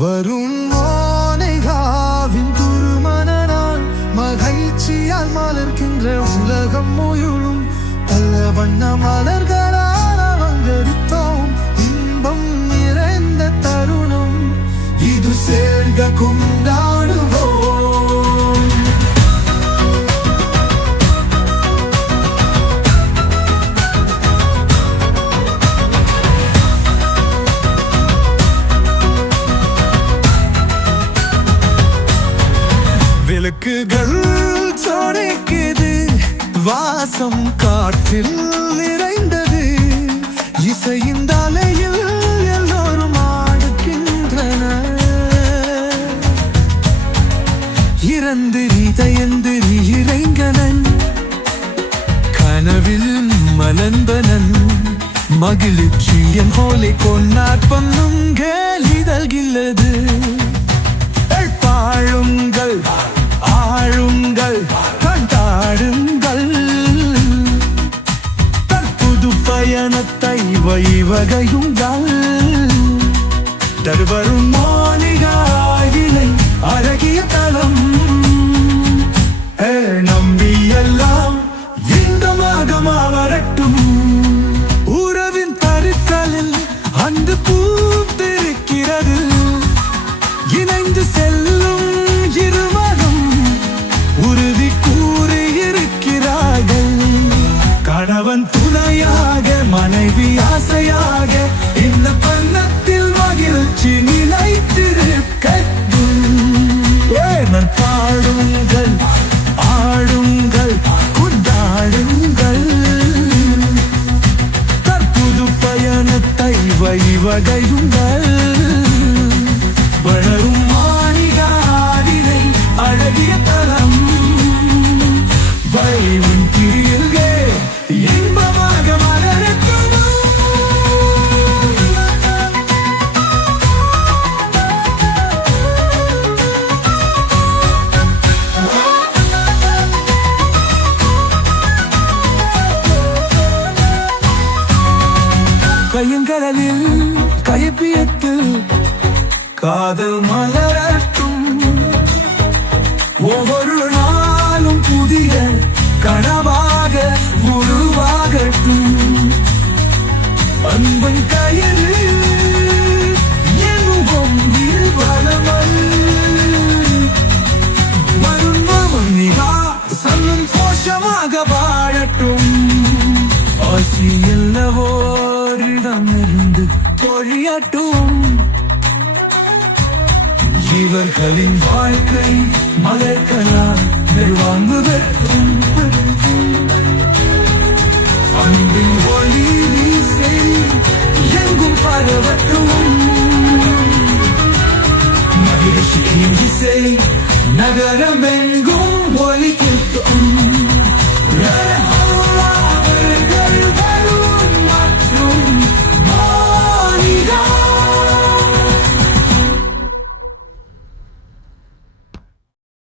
வரும் மோனைகாவின் திருமண நாள் மகிழ்ச்சியால் மலர்கின்ற உலகம் முழுதும் பல வண்ண மலர்களால் அலங்கரித்தோம். இன்பம் நிறைந்த தருணம் இது சேர்க கொண்டாடுவோம். விளக்குகள் ஜொலிக்குது, வாசம் காற்றில் நிறைந்தது, இசையின் தலையில் எல்லோரும் ஆடுகின்றனர். இறந்திரி தயந்திரி இறைங்கனன் கனவில் மலர்ந்தனன் மகிழ்ச்சியின் ஹோலி கொண்டாட்டம் கேலிதழ்கிறது. பாழுங்கள் ஆழுங்கள் கண்டாடுங்கள் தற்புது பயணத்தை வகையுங்கள். தருவரும் மாளிகாயிலை அழகிய தலம் நம்பியெல்லாம் இன்பமாக மாறட்டும். உறவின் தருக்களில் அன்று பூத்திருக்கிறது, இணைந்து செல்லும் இருவரும் உறுதி கூறியிருக்கிறார்கள். கணவன் துணையாக மனைவி ஆசையாக இந்த பண்ணத்தில் மகிழ்ச்சி நிலைத்திருக்கட்டும். ஏன் பாடுங்கள் ஆடுங்கள் கொண்டாடுங்கள் தற்புது பயணத்தை வகையுங்கள். வளரும் மாளிகாடினை அழகிய தலம் வைவின் கீழே இன்பமாக மலரட்டும். கையங்கடலில் கைப்பியத்தில் காதல் மலரட்டும். ஒவ்வொரு நாளும் புதிய கனவாக உருவாகட்டும். அன்பன் கயிறு எங்கும் வளமல் மருண்மம் நிகா சன்னும் கோஷமாக வாழட்டும். ஆசி எல்லவோரிடமிருந்து பொழியட்டும். இவர்களின் வாழ்க்கை மலர்களால் நெருவாங்கு பெற்றும். அன்பின் ஒளி வீசை எங்கும் பரவட்டும். மகிழ்ச்சியின் இசை நகரமெங்கும் ஒலிக்கட்டும்.